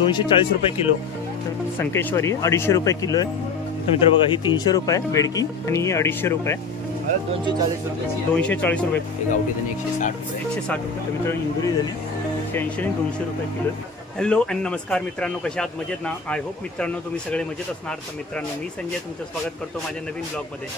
240 रुपये किलो. संकेश्वरी 250 रुपये किलो आहे. तर मित्र बघा ही 300 रुपये बेडकी आणि ही 250 रुपये. 240 रुपये. 160 रुपये. 160 रुपये. तर मित्र इंदुरी झाली 180 आणि 200 रुपये किलो. हॅलो अँड नमस्कार मित्रांनो, कशा आहात? मजेत ना? आय होप मित्रांनो तुम्ही सगळे मजेत असणार. तर मित्रांनो मी संजय तुमचं स्वागत करतो माझ्या नवीन ब्लॉगमध्ये.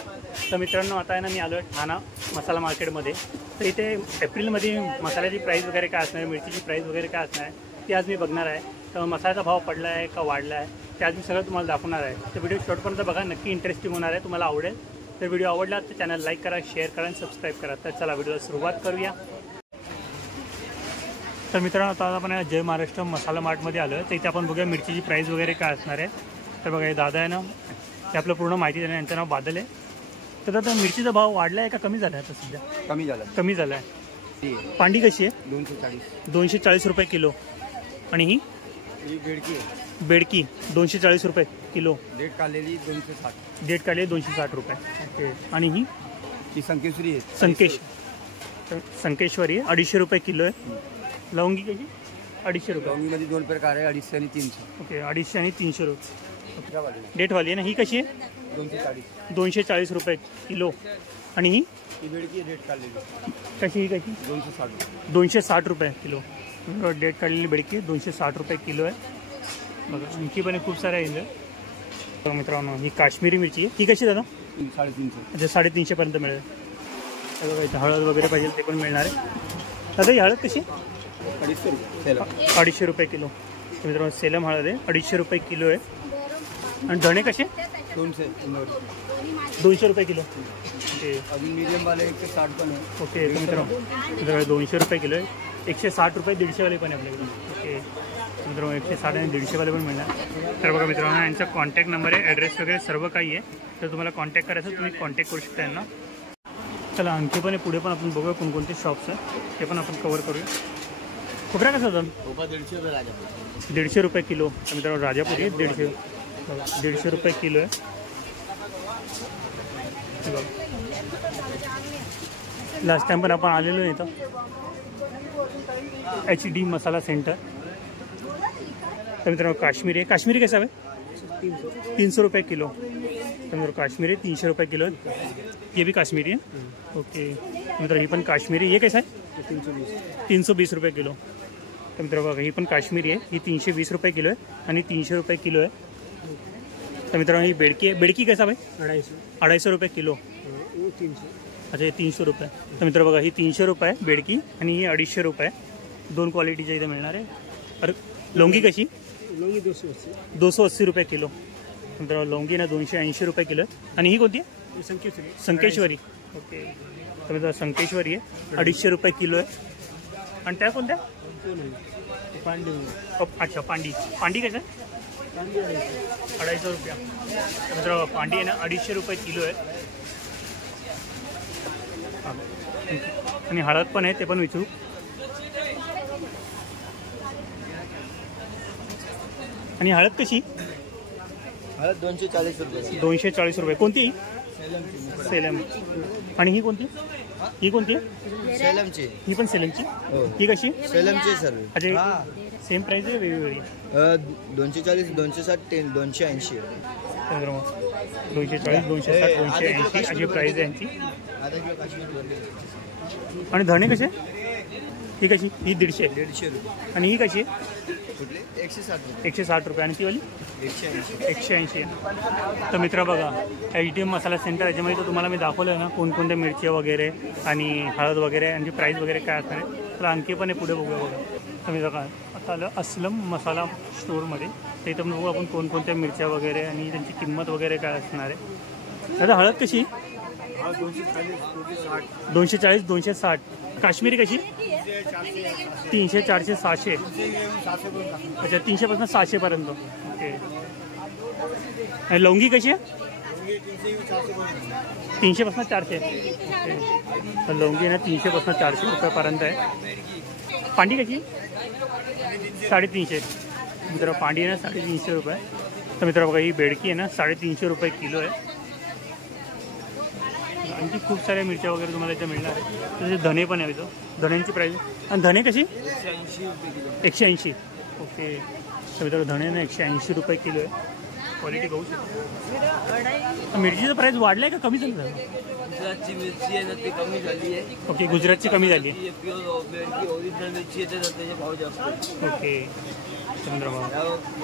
तर मित्रांनो आता आहे ना मी आलो आहे ठाणा मसाला मार्केटमध्ये. तर इथे एप्रिलमध्ये मसाल्याची प्राईस वगैरे काय असणार आहे, मिरचीची प्राईस वगैरे काय असणार आहे ती आज मी बघणार आहे. तर मसाल्याचा भाव पडला आहे का वाढला आहे ते आज मी सगळं तुम्हाला दाखवणार आहे. तर व्हिडिओ शेवटपर्यंत बघा, नक्की इंटरेस्टिंग होणार आहे, तुम्हाला आवडेल. तर व्हिडिओ आवडला तर चॅनल लाईक करा, शेअर करा आणि सबस्क्राईब करा. तर चला व्हिडिओला सुरुवात करूया. तर मित्रांनो आता आपण जय महाराष्ट्र मसाला मार्टमध्ये आलो आहे. तर इथे आपण बघूया मिरचीची प्राईस वगैरे काय असणार आहे. तर बघा हे दादा आहे ना, ते आपलं पूर्ण माहिती देणार. यांचं नाव बादल आहे. तर आता मिरचीचा भाव वाढला आहे का कमी झाला आहे? आता सध्या कमी झाला आहे. पांडी कशी आहे? 240 रुपये किलो. आणि ही बेडकी 240 रुपये किलो. डेट काढलेली 260. डेट काढलेली 260 रुपये. ओके. आणि ही संकेश्वरी आहे. संकेश्वरी 250 रुपये किलो आहे. लवंगी कशी? 250 रुपये. लवंगीमध्ये दोन प्रकार आहे, 250 आणि 300. ओके, 250 आणि 300 रुपये. डेटवाली आहे ना. ही कशी आहे? 240 रुपये किलो. आणि ही बेडकी डेट काढलेली कशी? ही कशी? 260 रुपये किलो. डेट काढलेली बेडकी 260 रुपये किलो आहे. बघा आणखी पण खूप साऱ्या आहे. बघा मित्रांनो ही काश्मीरी मिरची आहे. ही कशी दादा? 350. अच्छा 350 पर्यंत मिळेल. बघा इथं हळद वगैरे पाहिजे ते पण मिळणार आहे. दादा ही हळद कशी? 250 रुपये किलो. मित्रांनो सेलम हळद आहे 250 रुपये किलो आहे. आणि धणे कसे? 200 रुपये किलो. ओके. अजून मीडियम वाले 160 पण आहे. ओके मित्रांनो 200 रुपये किलो आहे. 160 रुपये 150 वाले पण आहे आपल्याकडे. ओके मित्रांनो 160 आणि 150 वाले पण मिळणार. तर बघा मित्रांनो यांचा कॉन्टॅक्ट नंबर आहे, ॲड्रेस वगैरे सर्व काही आहे. तर तुम्हाला कॉन्टॅक्ट करायचं तुम्ही कॉन्टॅक्ट करू शकता यांना. चला आणखी पण पुढे पण आपण बघूया कोणकोणते शॉप्स आहेत ते पण आपण कवर करूया. खोबरा कसा होता? 150 रुपये किलो. मित्रांनो राजापुरी 150 रुपये किलो आहे. लास्ट टाइम पण आपण आलेलो आहे इथं HD मसाला सेंटर. तर मित्रांनो काश्मीरी आहे. काश्मीरी कसं आहे? 300 रुपये किलो. तर मित्रांनो काश्मीरी 300 रुपये किलो आहे. ये भी काश्मीरी आहे. ओके मित्रांनो ही पण काश्मीरी. ये कैसा आहे? 320 रुपये किलो. तर मित्रांनो बघा ही पण काश्मीरी आहे. ही 320 रुपये किलो आहे आणि 300 रुपये किलो आहे. तर मित्रांनो ही बेडकी आहे. बेडकी कैसा आहे? 250 रुपये किलो. अच्छा हे 300 रुपये. तर मित्र बघा ही 300 रुपये बेडकी आणि ही 250 रुपये. दोन क्वालिटीच्या इथे मिळणार आहे. अरे लवंगी कशी? 280 रुपये किलो. मित्रांनो लवंगी ना 280 रुपये किलो. आणि ही कोणती आहे? संकेश्वरी. ओके. तर मित्रांनो संकेश्वरी आहे 250 रुपये किलो आहे. आणि त्या कोणत्या? अच्छा पांडी कसं आहे? 250 रुपया. तर मित्रांनो पांडी आहे ना 250 रुपये किलो आहे. आणि हळद पण आहे ते पण विचारू. आणि हळद कशी? हळद 240 रुपये. 240 रुपये. कोणती? सेलम. आणि ही कोणती? ही कोणती? सेलमची. ही पण सेलमची. ही कशी? सेलमची सर. अच्छा सेम प्राईस आहे वेगवेगळी? 240 260 280. 240 260 280 अशी प्राईस आहे यांची. आणि धणे कसे? ही कशी? ही 150 रुपये. आणि ही कशी? 160 रुपये. आणि ती वाली 180. तर मित्र बघा HD मसाला सेंटर याच्यामध्ये तर तुम्हाला मी दाखवलं ना कोणकोणत्या मिरच्या वगैरे आणि हळद वगैरे आणि प्राईस वगैरे काय असणार आहे. तर आणखी पण पुढे बघूया. बघा तर मी बघा आता आलं अस्लम मसाला स्टोअरमध्ये. तर इथं बघू आपण कोणकोणत्या मिरच्या वगैरे आणि त्यांची किंमत वगैरे काय असणार आहे. आता हळद कशी? 240 260. काश्मीरी कशी? 300 400 700. अच्छा 300 पासून 700 पर्यंत. ओके. आणि लवंगी कशी आहे? 300 पासून 400. ओके. तर लवंगी ना 300 पासून 400 रुपयापर्यंत आहे. पांडी कशी? 350. मित्र पांडी आहे ना 350 रुपये. तर मित्र बघा ही बेडकी आहे ना 350 रुपये किलो आहे. आणखी खूप साऱ्या मिरच्या वगैरे तुम्हाला इथे मिळणार आहे. तसे धने पण आहे इथं. धण्यांची प्राईस. आणि धने कशी? 180. ओके. तर मित्रांनो धणे ना 180 रुपये किलो आहे. क्वालिटी बघू शकतो. मिरचीचं प्राईस वाढलं आहे का कमी झालं? गुजरातची मिरची आहे ना ती कमी झाली आहे. ओके, गुजरातची कमी झाली आहे. प्युअर बेडकी ओरिजिनल मिरची आहे त्याचे भाव जास्त आहे. ओके चंद्रभाऊ.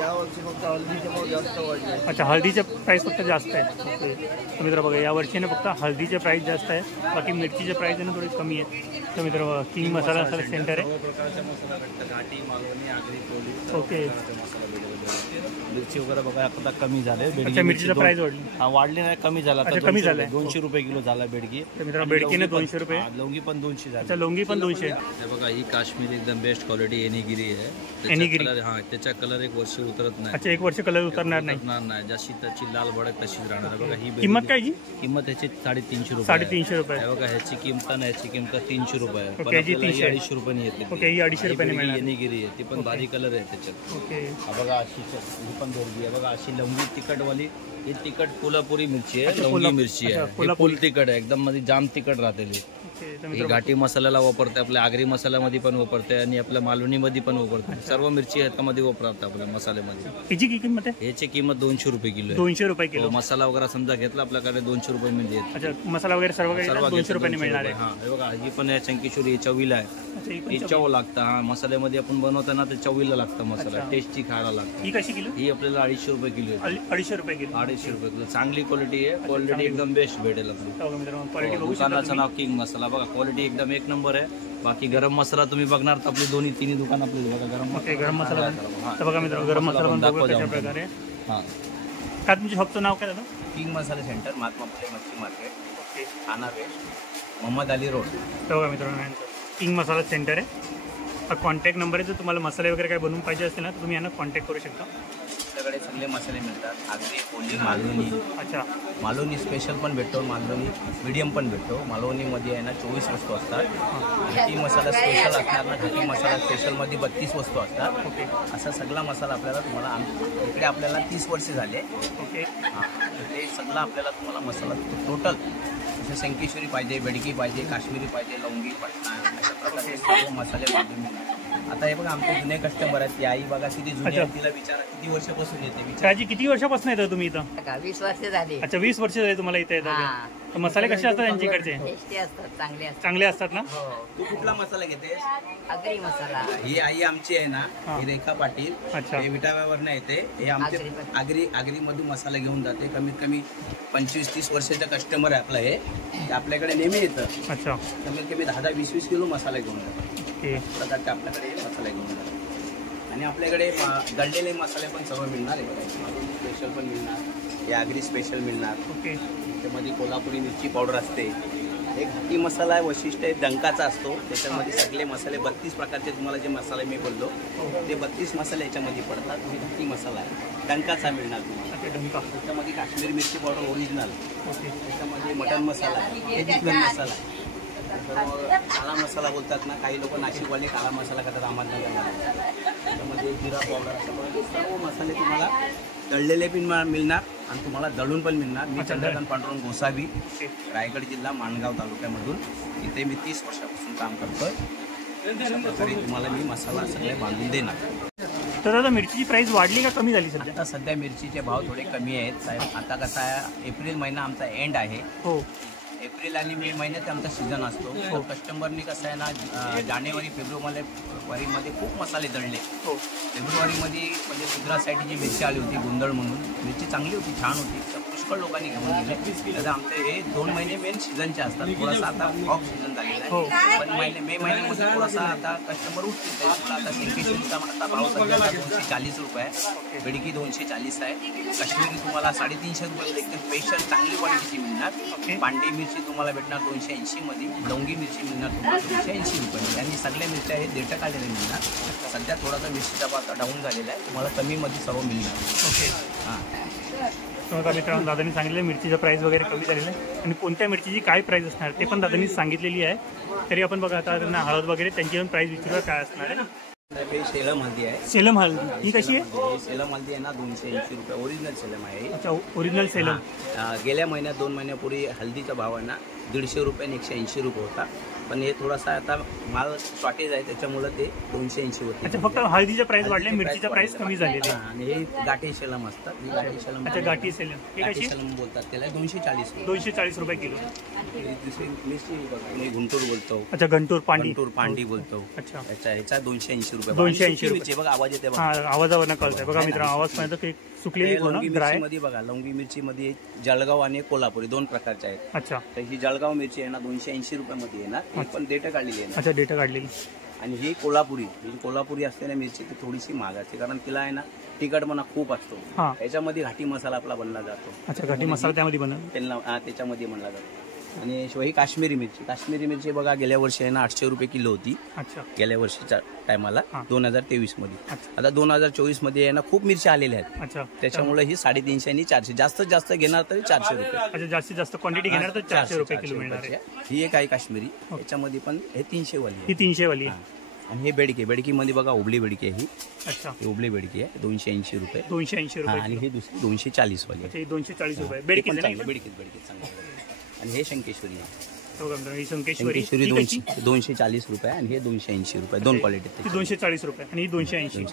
या वर्षी फक्त हळदीचे भाव जास्त वाढले. अच्छा, हळदीचे प्राईस फक्त जास्त आहे. ओके तर मित्र बघा यावर्षी ना फक्त हळदीचे प्राईस जास्त आहे, बाकी मिरचीचे प्राईस आहे ना थोडी कमी आहे. तर मित्र किंग मसाला सेंटर आहे. प्रकारचा मसाला भेटतं. घाटी, मालवणी, आगरी, कोळी. ओके मिरची वगैरे बघा आता कमी झाले. अच्छा, मिरचीचा प्राईस वाढली? हा वाढली नाही, कमी झाला. अच्छा, कमी झालाय. 200 रुपये किलो झाला बेडगी. तर मित्रांनो बेडकीने 200 रुपये. लवंगी पण 200 झाली. अच्छा, लवंगी पण 200. हे बघा ही काश्मीर एकदम बेस्ट क्वालिटी एनिगिरी आहे. एनिगिरी. हा त्याचा कलर एक वर्ष उतरत नाही. अच्छा, 1 वर्ष कलर उतरणार नाही. जशी त्याची लाल भडक तशीच राहणार. बघा ही किंमत काय जी? किंमत ह्याची 350 रुपये. 350 रुपये. हे बघा ह्याची किंमत नाही, ह्याची किंमत 300 रुपये आहे. ओके, जी 300. 250 रुपये येते. ओके, ही 250 रुपयाने मिळणार. एनिगिरी आहे ती पण भारी कलर आहे त्याच्यात. ओके हा बघा अशी ही पण दोरगी आहे. बघा अशी लवंगी तिखटवाली, ही तिखट कोल्हापुरी मिरची आहे. अच्छा, लवंगी मिरची अच्छा, आहे. कोल्हापुरी. फुल तिखट आहे एकदम, मध्ये जाम तिखट राहते. ओके तर ही मित्र घाटी मसाल्याला वापरते, आपल्या आगरी मसाल्यामध्ये पण वापरते आणि आपल्या मालवणीमध्ये पण वापरते. सर्व मिरची ह्याच्यामध्ये वापरतात आपल्या मसाल्यामध्ये. हिची किती किंमत आहे? ह्याची किंमत 200 रुपये किलो आहे. 200 रुपये किलो. हो, मसाला वगैरे समजा घेतला आपल्याकडे 200 रुपये मिळते. अच्छा, मसाला वगैरे सर्व काही 200 रुपयाने मिळणार आहे. हा हे बघा ही पण आहे चंकीशुरी, चवीला आहे. अच्छा, ही पण ही चव लागतं. हा मसाल्यामध्ये आपण बनवताना ते चवीला लागतं मसाला, अच्छा. टेस्टी खायला लागतं. ही कशी किलो? ही आपल्याला 250 रुपये किलो आहे. 250 रुपये किलो. 250 रुपये किलो. चांगली क्वालिटी आहे. क्वालिटी एकदम बेस्ट भेटेल आपली. बघा मित्रांनो क्वालिटी बघू शकता दुकानाचं तुम्ही. नाव किंग मसाला. बघा क्वालिटी एकदम एक नंबर आहे. बाकी गरम मसाला तुम्ही बघणार तर आपली तिन्ही दुकान आपली बघा. गरम ओके, गरम मसाला हा. तर बघा मित्रांनो गरम मसाला पण दाखवा बघू कशा जाऊन. प्रकारे. हा काय तुमच्या शॉपचं नाव काय दादा? किंग मसाला सेंटर, महात्मा फुले मच्छी मार्केट, ओके ठाणा वेस्ट, मोहम्मद अली रोड. तर बघा मित्रांनो किंग मसाला सेंटर आहे. हा कॉन्टॅक्ट नंबर आहे. जर तुम्हाला मसाले वगैरे काय बनवून पाहिजे असेल ना तर तुम्ही यांना कॉन्टॅक्ट करू शकता. आपल्याकडे सगळे मसाले मिळतात. आगरी, कोली, मालवणी. अच्छा, मालवणी स्पेशल पण भेटतो, मालवणी मीडियम पण भेटतो. मालवणीमध्ये आहे ना 24 वस्तू असतात. घाटी मसाला स्पेशल असणार ना, घाटी मसाला स्पेशलमध्ये 32 वस्तू असतात. ओके असा सगळा मसाला आपल्याला तुम्हाला इकडे आपल्याला 30 वर्ष झाले. ओके हां, ते सगळा आपल्याला तुम्हाला मसाला टोटल जसं संकेश्वरी पाहिजे, बेडकी पाहिजे, काश्मीरी पाहिजे, लवंगी पटना, अशा प्रकारचे सर्व मसाले बांधून मिळतात. आता हे बघा आमचे जुने कस्टमर आहेत. ती आई बघा किती जुनी आहे, तिला विचारा किती वर्षापासून येते. राजी किती वर्षापासून येतं तुम्ही इथं? 20 वर्ष झाली. अच्छा, 20 वर्ष झाली तुम्हाला इथे येतात. हा. तर मसाले कसे असतात त्यांच्याकडचे? टेस्टी असतात, चांगले असतात. चांगले असतात ना? तू कुठला मसाला घेतेस? आगरी मसाला. ही आई आमची आहे ना, हा. ही रेखा पाटील. अच्छा. हे विटाव्यावरनं येते. हे आमचे आगरीमधून मसाला घेऊन जाते. कमीत कमी 25-30 वर्षाचा कस्टमर आहे आपला. हे ते आपल्याकडे नेहमी येतं. अच्छा, कमीत कमी 10-20 किलो मसाला घेऊन जातात. ओके प्रकारचे आपल्याकडे मसाला घेऊन जातात. आणि आपल्याकडे दळलेले मसाले पण सर्व मिळणार आहे. स्पेशल पण मिळणार, हे आगरी स्पेशल मिळणार. ओके त्याच्यामध्ये कोल्हापुरी मिरची पावडर असते. एक घाटी मसाला आहे, वैशिष्ट्य आहे डंकाचा असतो. त्याच्यामध्ये सगळे मसाले 32 प्रकारचे तुम्हाला जे मसाले मी बोललो ते 32 मसाले याच्यामध्ये पडतात. हे घाटी मसाला आहे, डंकाचा मिळणार तुम्हाला. ओके डंका. त्याच्यामध्ये काश्मीरी मिरची पावडर ओरिजिनल. ओके त्याच्यामध्ये मटन मसाला आहे, हे चिकन मसाला आहे. काळा मसाला बोलतात ना, काही लोक नाशिकवाले काळा मसाला खातात, अहमदनगरला. त्याच्यामध्ये जिरा पावडर, अशा प्रकारचे सर्व मसाले तुम्हाला दळलेले पण मिळणार आणि तुम्हाला दळून पण मिळणार. मी चंद्रकांत पांडुरंग गोसावी, रायगड जिल्हा, माणगाव तालुक्यामधून. इथे मी 30 वर्षापासून काम करतोय. अशा प्रकारे तुम्हाला मी मसाला सगळे बांधून देणार. तर दादा मिरचीची प्राइस वाढली का कमी झाली सध्या? आता सध्या मिरचीचे भाव थोडे कमी आहेत साहेब. आता कसा आहे, एप्रिल महिना आमचा एंड आहे. हो एप्रिल आणि मे महिन्यात आमचा सीझन असतो. तर कस्टमरनी कसं आहे ना, जानेवारी फेब्रुवारीमध्ये खूप मसाले दळले. हो फेब्रुवारीमध्ये म्हणजे गुजरात साईडची जी मिरची आली होती, गोंधळ म्हणून. मिरची चांगली होती, छान होती, तर पुष्कळ लोकांनी घेऊन गेले. आता आमचे हे 2 महिने मेन सीझनचे असतात. थोडासा आता ऑफ सीझन झालेला हो. आहे. पण मे महिन्यामध्ये थोडासा आता कस्टमर उठतील. आता सेंकेश्वरीचा आता भाव सध्या 240 रुपये आहे. बेडकी 240 आहे. काश्मीरी तुम्हाला 350 रुपये एकदम स्पेशल चांगली क्वालिटीची मिळणार. पांडी मिरची तुम्हाला भेटणार 280 मध्ये. लवंगी मिरची मिळणार तुम्हाला 280 रुपये. त्यांनी सगळ्या मिरच्या हे देठ काढलेले मिळणार. सध्या थोडासा मिरचीचा भाव डाऊन झालेला आहे. तुम्हाला कमीमध्ये सर्व मिळणार. ओके. हां, तर मित्रांनो दादांनी सांगितलं मिरचीचं प्राईस वगैरे कमी झालेलं आहे आणि कोणत्या मिरचीची काय प्राईस असणार ते पण दादांनी सांगितलेली आहे. तरी आपण बघा आता त्यांना हळद वगैरे त्यांची पण प्राईस विचारूया काय असणार आहे. हे सेलम हल्दी आहे. सेलम हळद ही कशी आहे? हे सेलम हल्दी आहे ना, 280 रुपये ओरिजिनल सेलम आहे. अच्छा, ओरिजिनल सेलम. गेल्या महिन्यात 2 महिन्यापूर्वी हल्दीचा भाव आहे ना 150 रुपये आणि 180 रुपये होता. पण हे थोडासा आता माल शॉर्टेज आहे त्याच्यामुळे ते 280 होते. अच्छा, फक्त हळदीच्या प्राइस वाढले, मिरचीचा प्राइस कमी झालेली आहे. आणि हे गाठी शेलम असतात. ही गाठी शेलम, अच्छा, गाठी सेलम हे गाठी कशी? शेलम बोलतात त्याला. 240 240 रुपये किलो. दुसरी मिरची बघा, मी गुंटूर बोलतो, अच्छा, घंटूर पांडी. गुंटूर पांडी बोलतो. अच्छा, ह्याचा 280 रुपये. 280 मिरची बघा, आवाज येते बघा. हा, आवाजावरनं कळतंय बघा मित्र, आवाज पर्यंत काही सुकलेली पूर्ण लवंगी ड्राय. मिरचीमध्ये बघा, लवंगी मिरचीमध्ये जळगाव आणि कोल्हापुरी 2 प्रकारच्या आहेत. अच्छा, तर ही जळगाव मिरची आहे ना 280 रुपयामध्ये येणार. ही पण डेट काढलेली आहे ना. अच्छा, डेटा काढलेली. आणि ही कोल्हापुरी असते ना मिरची, ती थोडीशी महाग असते कारण तिला आहे ना तिखटपणा खूप असतो. हा, याच्यामध्ये घाटी मसाला आपला बनला जातो. अच्छा, घाटी मसाला त्यामध्ये बनवला. त्याच्यामध्ये बनला जातो. आणि शिवाय ही काश्मीरी मिरची बघा, गेल्या वर्षी आहे ना 800 रुपये किलो होती. अच्छा, गेल्या वर्षीच्या टायमाला हा. 2023 मध्ये. अच्छा, आता 2024 मध्ये आहे ना खूप मिरची आलेल्या आहेत. अच्छा, त्याच्यामुळे ही 350 आणि 400, जास्तीत जास्त घेणार तरी 400 रुपये. अच्छा, जास्तीत जास्त क्वांटिटी घेणार तर 400 रुपये किलो मिळणार आहे. ही एक आहे काश्मीरी. याच्यामध्ये पण हे 300 वाली ही 300 वाली आहे. आणि हे बेडकी मध्ये बघा, उबली बेडकी आहे. ही अच्छा, उबली बेडकी आहे 280 रुपये. 280 हा, रुपये. आणि ही दुसरी 240 वाली आहे. अच्छा, ही 240 रुपये. हे बेडकी पण आहे चांगली, ना? बेडकी चांगली. आणि हे शंकेश्वरी आहे. बघा मित्रांनो, ही संकेश्वरी. शंकेश्वरी ही कशी? 240 रुपये आणि हे 280 रुपये. 2 क्वालिटी ही 240 रुपये आणि ही 280.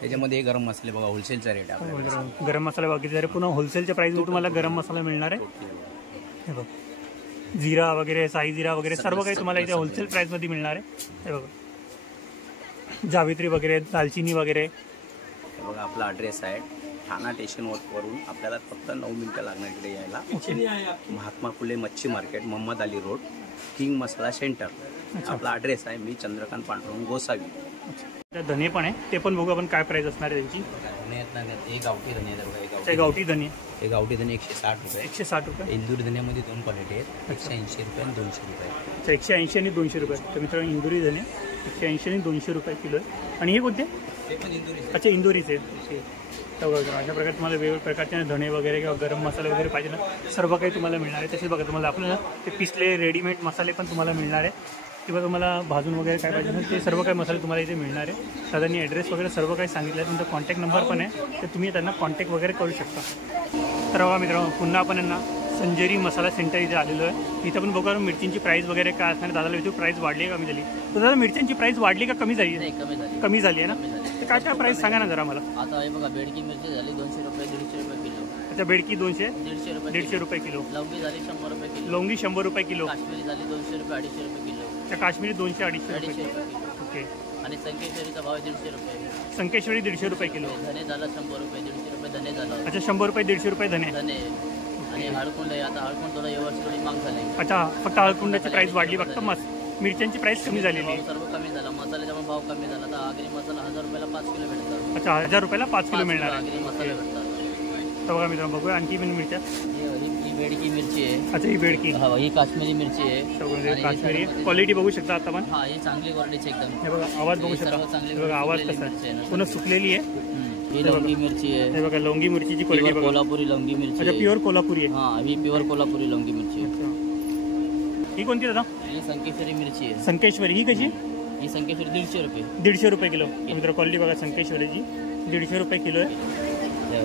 त्याच्यामध्ये हे गरम मसाले बघा, होलसेलचा रेट आहे आपल्याकडे. गरम मसाला बाकी जरा पुन्हा होलसेलच्या प्राइसमध्ये तुम्हाला गरम मसाला मिळणार आहे. हे बघा, जिरा वगैरे, साई जिरा वगैरे सर्व काही तुम्हाला इथे होलसेल प्राइसमध्ये मिळणार आहे. हे बघा, जावित्री वगैरे, दालचिनी वगैरे. हे बघा, आपला ॲड्रेस आहे ठाणा स्टेशन वरून आपल्याला फक्त 9 मिनिटं लागणार इकडे यायला. महात्मा फुले मच्छी market, Mohammed Ali road, king masala centre आपला ॲड्रेस आहे. मी चंद्रकांत पांडुरंग गोसावी. त्या धने पण आहे, ते पण बघू आपण काय प्राइस असणार आहे त्यांची. एक गावठी धने आहे बघा, ते गावठी धने. एक गावठी धने 160 रुपये. 160 रुपये. इंदूर धन्यामध्ये 2 क्वालिटी आहेत, 180 रुपये आणि 200 रुपये. अच्छा, 180 आणि 200 रुपये. तर मित्रांनो, इंदुरी धने 180 आणि 200 रुपये किलो आहे. आणि हे कोणते? ते पण इंदुरी. अच्छा, इंदोरीचे. तर बघा, अशा प्रकारे तुम्हाला वेगवेगळ्या प्रकारचे धणे वगैरे किंवा गरम मसाले वगैरे पाहिजे ना, सर्व काही तुम्हाला मिळणार आहे. तसेच बघा, तुम्हाला आपल्याला ते पिसले रेडीमेड मसाले पण तुम्हाला मिळणार आहे. किंवा तुम्हाला भाजून वगैरे काय पाहिजे ना, ते सर्व काही मसाले तुम्हाला इथे मिळणार आहे. साधारण ॲड्रेस वगैरे सर्व काही सांगितलं आहे. तुमचा कॉन्टॅक्ट नंबर पण आहे, तर तुम्ही त्यांना कॉन्टॅक्ट वगैरे करू शकता. तर बघा मित्रांनो, पुन्हा आपण यांना संजेरी मसाला सेंटर इथे आलेलो आहे. इथं पण बघा मिरचींची प्राईस वगैरे काय असणार. दादाला विचारू, प्राईस वाढली आहे कमी झाली? तर दादा, मिरच्यांची प्राईस वाढली का कमी झाली आहे? कमी झाली आहे ना. तर काय काय प्राईस सांगा ना जरा मला. आता हे बघा, बेडकी मिरची झाली 200 रुपये, 150 रुपये किलो. अच्छा, बेडकी 200, 150 रुपये 150 रुपये किलो. लवंगी झाली 100 रुपये किलो. लवंगी 100 रुपये किलो. काश्मीरी झाली 200 रुपये, 250 रुपये किलो. अच्छा, काश्मीरी 200, 250 रुपये 250 किलो. रुपये किलो. ओके. आणि संकेश्वरीचा भाव 150 रुपये. संकेश्वरी 150 रुपये किलो. धने झाला 100 रुपये, 150 रुपये धने झाला. अच्छा, 100 रुपये 150 रुपये धने. धने. आणि हळकुंड आहे, आता हळकुंड थोडं यावर्षी थोडी महाग झाली. अच्छा, फक्त हळकुंडाची प्राईस वाढली, फक्त मिरच्यांची प्राईस कमी झालेली आहे. सर्व कमी झाला, मसाल्याचा पण भाव कमी झाला. आता आगरी मसाला 1000 रुपयाला 5 किलो भेटतात. अच्छा, 1000 रुपयाला 5 किलो मिळणार आहे. आगरी मसाले भेटतात. तर बघा मित्रांनो, बघूया आणखी पण मिरच्या. ही बेडकी मिरची आहे. अच्छा, ही बेडकी. हा, ही काश्मीरी मिरची आहे. आणि काश्मीरी आहे. क्वालिटी बघू शकता आता पण. हा, ही चांगली क्वालिटीची एकदम. हे बघा, आवाज बघू ही सर्व शकता. चांगली हे बघा, आवाज सुकलेली कसा मिरची आहे, ना. पुन्हा सुकलेली आहे. ही लवंगी मिरची आहे. हे बघा, लवंगी मिरचीची क्वालिटी प्युअर बघा. कोल्हापुरी लवंगी मिरची अच्छा, आहे. प्युअर कोल्हापुरी आहे. हा, ही प्युअर कोल्हापुरी लवंगी मिरची आहे. अच्छा, ही कोणती दादा? ही संकेश्वरी मिरची आहे. संकेश्वरी. ही कशी? ही संकेश्वरी 150 रुपये. 150 रुपये किलो. मित्र, क्वालिटी बघा संकेश्वरीची 150 रुपये किलो आहे.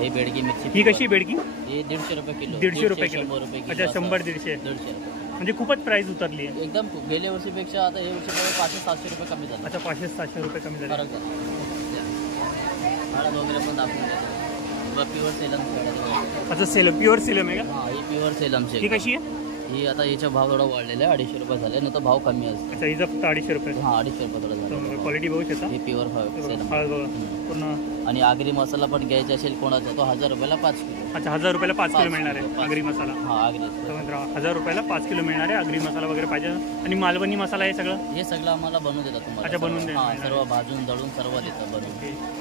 ही बेडकी मिरची. ही कशी बेडकी? ही 150 रुपये किलो. 150 रुपये 100 किलो. रुपये किलो. अच्छा, 100, 150. 150 रुपये. म्हणजे खूपच प्राइस उतरली आहे. एकदम गेल्या वर्षीपेक्षा आता हे वर्षी 500-700 रुपये कमी झालं. अच्छा, 500-700 रुपये कमी झाले. फरक झाला. हळद वगैरे पण दाखवून देतो. प्युअर सेलम. अच्छा, सेलम, प्युअर सेलम आहे का? हा, ही प्युअर सेलमची. ही कशी आहे? ही आता याचा भाव थोडा वाढलेला आहे, 250 रुपये झाले. नंतर भाव कमी असतो. अच्छा, हिचा फक्त 250 रुपये. हा, 250 रुपये थोडा झाला. क्वालिटी बघू शकता. ही प्युअर सेलम. हळद बघा पूर्ण. आणि आगरी मसाला पण घ्यायचा असेल कोणाचा, तो 1000 रुपयाला 5 किलो. अच्छा, 1000 रुपयाला 5 किलो मिळणार आहे आगरी मसाला. हा, आगरी. तर मित्र, 1000 रुपयाला 5 किलो मिळणार आहे आगरी मसाला वगैरे पाहिजे. आणि मालवणी मसाला हे सगळं? हे सगळं आम्हाला बनवून देतात तुम्हाला. अच्छा, बनवून देतात. हा, सर्व भाजून दळून सर्व देतात बनवून.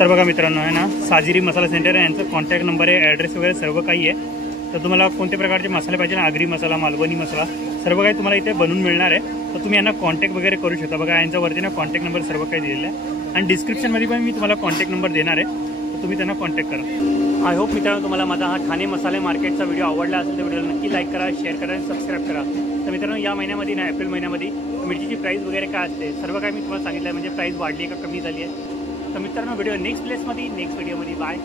तर बघा मित्रांनो, आहे ना, साजिरी मसाला सेंटर आहे. यांचा कॉन्टॅक्ट नंबर आहे, ॲड्रेस वगैरे सर्व काही आहे. तर तुम्हाला कोणत्या प्रकारचे मसाले पाहिजे ना, आगरी मसाला, मालवणी मसाला सर्व काही तुम्हाला इथे बनवून मिळणार आहे. तर तुम्ही यांना कॉन्टॅक्ट वगैरे करू शकता. बघा, यांच्यावरती ना कॉन्टॅक्ट नंबर सर्व काही दिलेला आहे. आणि डिस्क्रिप्शनमध्ये पण मी तुम्हाला कॉन्टॅक्ट नंबर देणार आहे, तर तुम्ही त्यांना कॉन्टॅक्ट करा. आय होप मित्रांनो, तुम्हाला माझा हा ठाणे मसाले मार्केटचा व्हिडिओ आवडला असेल तर व्हिडिओला नक्की लाईक करा, शेअर करा आणि सबस्क्राईब करा. तर मित्रांनो, या महिन्यामध्ये ना, एप्रिल महिन्यामध्ये मिरचीची प्राईस वगैरे काय असते सर्व काही मी तुम्हाला सांगितलं आहे. म्हणजे प्राईस वाढली का कमी झाली आहे. तर मित्रांनो, व्हिडिओ नेक्स्ट प्लेसमध्ये नेक्स्ट व्हिडिओमध्ये. बाय.